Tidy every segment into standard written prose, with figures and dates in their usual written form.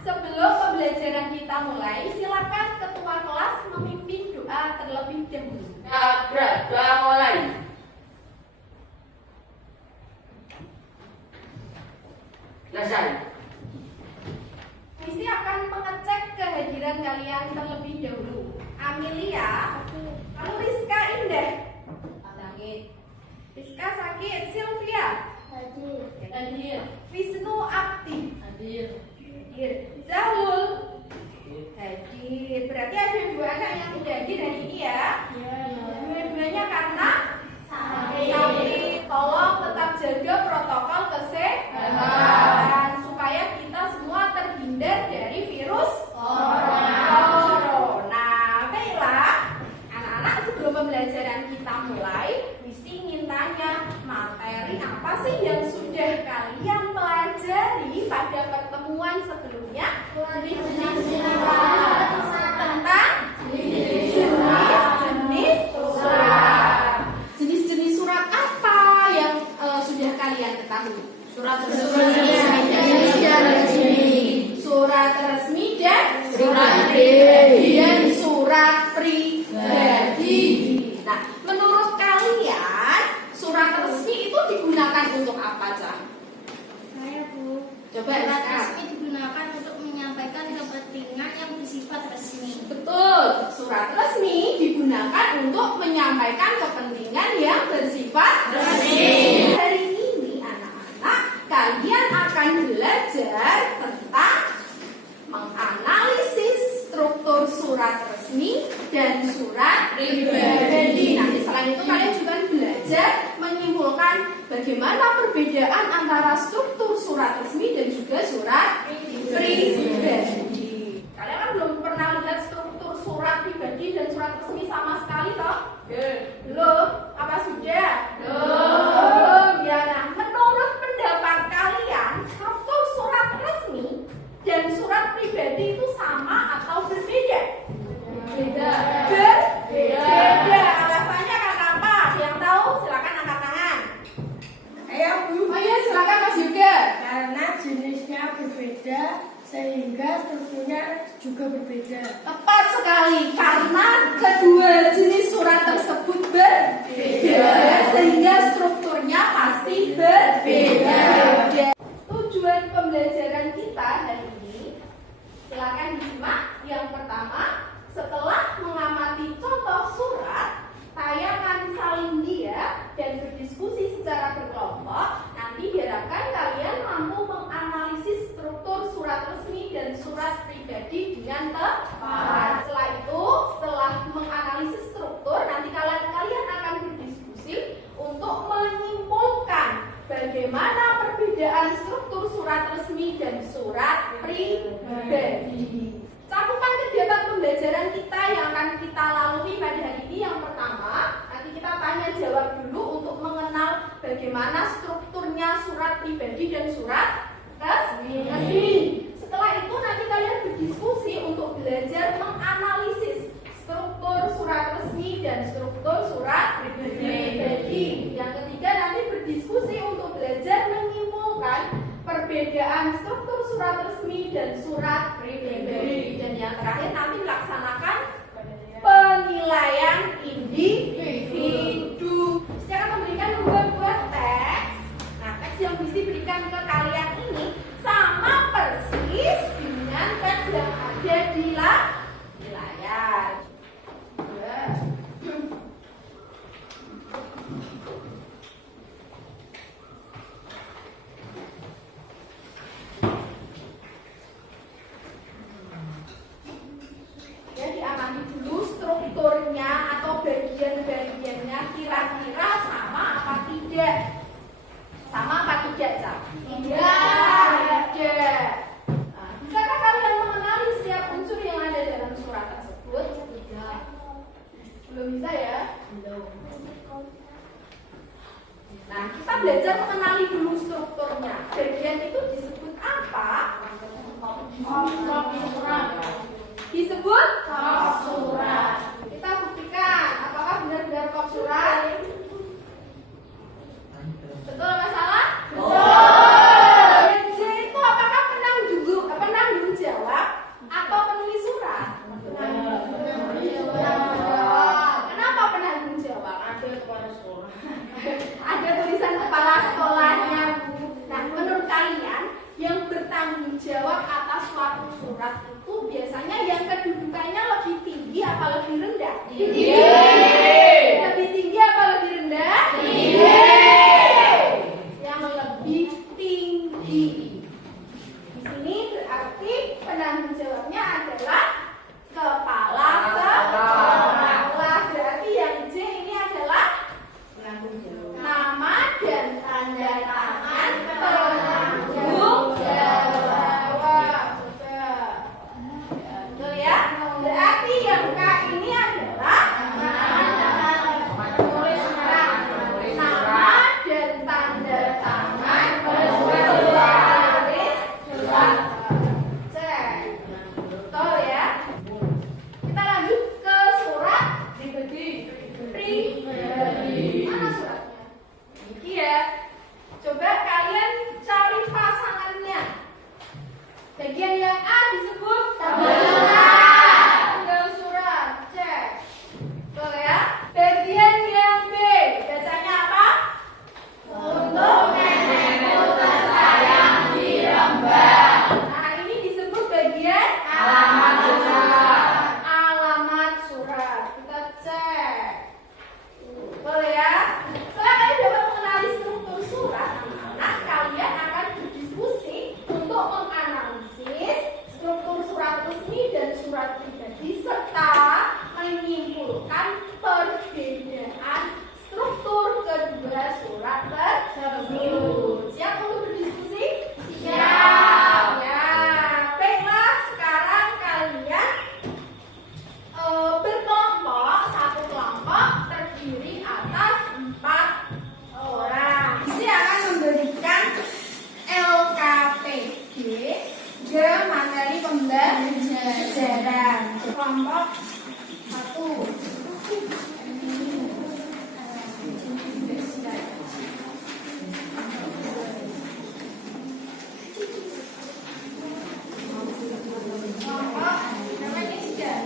sebelum pembelajaran kita mulai, silakan ketua kelas memimpin doa terlebih dahulu. Doa mulai. Selesai. Misi akan mengecek kehadiran kalian terlebih dahulu. Amelia, lalu Rizka Indah. Sakit. Rizka sakit. Sylvia. Hadir. Wisnu Akti. Hadir. Zahul. Hadir. Berarti ada 2 anak yang tidak hadir hari ini ya? Dua-duanya karena sakit. Tolong tetap jaga protokol kesehatan supaya kita semua terhindar dari virus corona. Baiklah, anak-anak, sebelum pembelajaran kita mulai, Misi ingin tanya, materi apa sih yang sudah kalian pelajari pada pertemuan sebelumnya? Tentang jenis-jenis surat. Jenis-jenis surat apa yang sudah kalian ketahui? Surat resmi dan surat pribadi. Nah, menurut kalian surat resmi itu digunakan untuk apa, Cah? Saya, Bu. Coba Surat Rizka. resmi digunakan untuk menyampaikan kepentingan yang bersifat resmi. Betul, surat resmi digunakan untuk menyampaikan kepentingan yang bersifat resmi. Hari ini anak-anak, kalian akan belajar tentang menganalisis struktur surat resmi dan surat pribadi. Nanti selain itu kalian juga belajar menyimpulkan bagaimana perbedaan antara struktur surat resmi dan juga surat pribadi. Kalian kan belum pernah lihat struktur surat pribadi dan surat resmi sama sekali toh? Belum? Apa sudah? Belum. Ya, nah, menurut pendapat kalian, struktur surat resmi dan surat pribadi itu sama atau berbeda? Berbeda. Alasannya karena apa? Yang tahu silakan angkat tangan. Ayo, Bu. Oh iya, silakan Mas Yoga. Karena jenisnya berbeda sehingga strukturnya juga berbeda. Tepat sekali, karena kedua jenis surat tersebut berbeda sehingga strukturnya pasti berbeda. Tujuan pembelajaran kita hari ini, silakan disimak. Yang pertama, setelah mengamati contoh surat, tayangan salin dia dan berdiskusi secara berkelompok, nanti diharapkan kalian mampu menganalisis struktur surat resmi dan surat pribadi dengan tepat. Setelah itu, setelah menganalisis struktur, nanti kalian akan berdiskusi untuk menyimpulkan bagaimana perbedaan struktur surat resmi dan surat pribadi. Cakupan kegiatan pembelajaran kita yang akan kita lalui pada hari ini, yang pertama, nanti kita tanya jawab dulu untuk mengenal bagaimana strukturnya surat pribadi dan surat resmi. Setelah itu nanti kalian berdiskusi untuk belajar menganalisis struktur surat resmi dan struktur surat pribadi. Yang ketiga, nanti berdiskusi untuk belajar menyimpulkan perbedaan struktur surat resmi dan surat pribadi. Dan yang terakhir, nanti melaksanakan penilaian individu. Saya akan memberikan 2 buah teks. Nah, teks yang bisa berikan ke kalian ini sama persis dengan teks yang ada di layar. Lebih tinggi apa lebih rendah? Yang lebih tinggi. Di sini berarti penanggung jawabnya adalah kepala sekolah. Berarti yang J ini adalah nama dan tanda tangan penanggung jawab. Betul ya? Berarti yang K ini adalah penulis surat. Nama dan tanda tangan penulis surat. Cek. Betul ya? Kita lanjut ke surat pribadi. Mana suratnya? Ini ya. Coba kalian cari pasangannya. Bagian yang A disebut tabel surat. Cek. Betul ya? Bagian yang B bacanya apa? Untuk nenekku tersayang di Rembang. Nah, ini disebut bagian alamat surat. Alamat surat. Kita cek. Betul ya? Setelah kalian dapat mengenali struktur surat, nah kalian akan berdiskusi untuk menganalisis struktur surat resmi dan surat pribadi serta menyimpulkan perbedaan struktur kedua surat tersebut. Siap untuk berdiskusi? Siap. Ya, baiklah sekarang kalian berkelompok, satu kelompok terdiri atas 4 orang. Ini akan memberikan LKPD ke materi pembelajaran. Kelompok 1. Kelompok namanya sudah.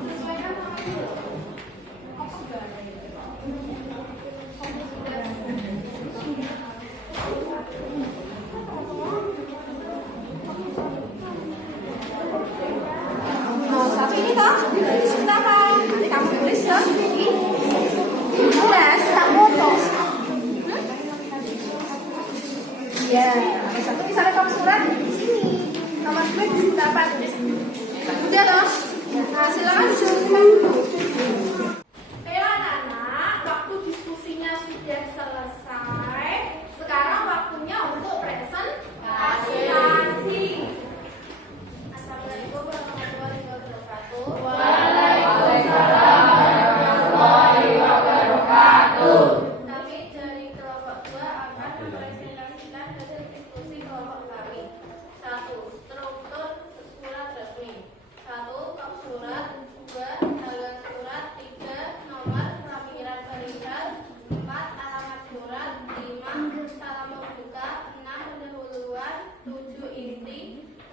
Sesuaikan nama dulu. Nah, satu ini toh, sebentar Pak. Nanti kamu tulis ya. Tulis, tak foto. Iya, nomor 1 misalnya kamu surat di sini. Nomor 2 di sini dapat. Udah toh. Nah, silakan disuruhkan dulu. Baiklah anak-anak, waktu diskusinya sudah selesai. Sekarang waktunya untuk presentasi. Assalamualaikum warahmatullahi wabarakatuh. Kami dari kelompok 2 akan mempresentasikan hasil diskusi kelompok kami. 1. Struktur surat resmi. 1. Kop surat. 2. Tanggal surat. 3. Nomor lampiran perihal. 4. Alamat surat. 5. Salam membuka. 6. Pendahuluan. 7. Inti.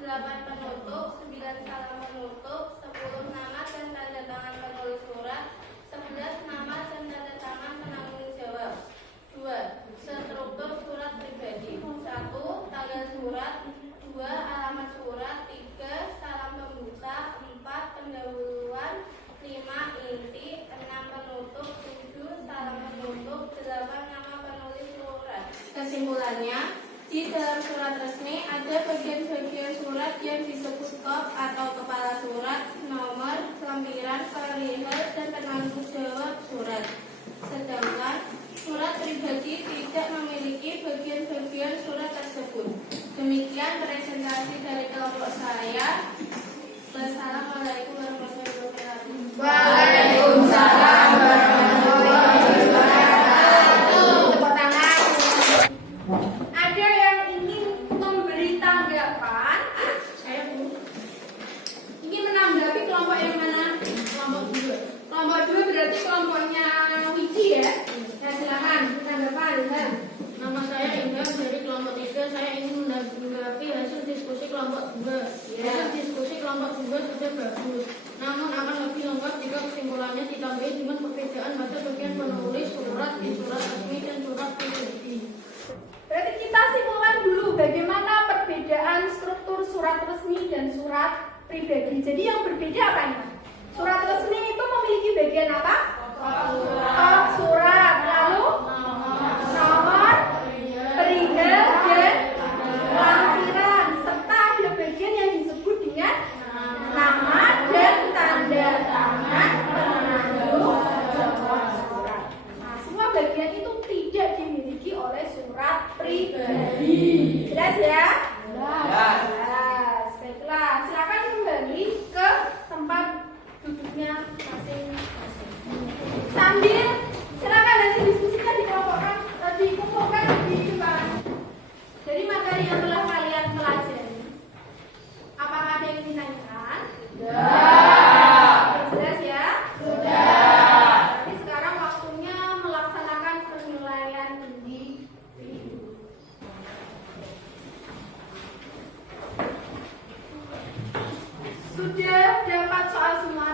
8. Penutup. 9. Salam penutup. 10. Nama dan tanda tangan penulis surat. 11. Nama dan tanda tangan penanggung jawab. 2. Struktur surat pribadi. 1. Tanggal surat. 2. Alamat surat. 3. Salam pembuka. 4. Pendahuluan. 5. Inti. 6. Penutup. 7. Salam penutup. 8. Nama penulis surat. Kesimpulannya, di dalam surat resmi ada bagian-bagian surat yang disebut kop atau kepala surat, nomor, lampiran, perihal, dan penanggung jawab surat. Sedangkan surat pribadi tidak memiliki bagian-bagian surat tersebut. Demikian presentasi dari kelompok saya. Wassalamualaikum warahmatullahi wabarakatuh. Waalaikumsalam warahmatullahi wabarakatuh. Tepuk tangan. Ada yang ingin memberi tanggapan? Saya Bu. Ingin menanggapi kelompok yang mana? Kelompok 2. Kelompok 2 berarti kelompoknya Wiji ya? Ya silakan tanggapan. Nama saya Indah dari kelompok 3. Saya ingin menanggapi hasil diskusi kelompok 2. Hasil diskusi kelompok 2 sudah bagus. Namun akan lebih lengkap jika kesimpulannya ditambahi dengan perbedaan pada bagian penulis surat di surat resmi dan surat pribadi. Berarti kita simpulkan dulu bagaimana perbedaan struktur surat resmi dan surat pribadi. Jadi yang berbeda apa ini? Surat resmi itu memiliki bagian apa? Kop surat, lalu nomor, perihal, dan lampiran, serta ada bagian yang disebut dengan nama dan tanda tangan penanggung jawab surat. Nah, semua bagian itu tidak dimiliki oleh surat pribadi. Jelas ya? Jelas. Baiklah, silakan kembali ke tempat duduknya masing-masing. Sambil silakan nanti diskusikan dikumpulkan di depan. Jadi materi yang telah kalian pelajari, apakah ada yang ditanyakan? Jelas ya? Sudah. Jadi sekarang waktunya melaksanakan penilaian individu. Sudah dapat soal semua?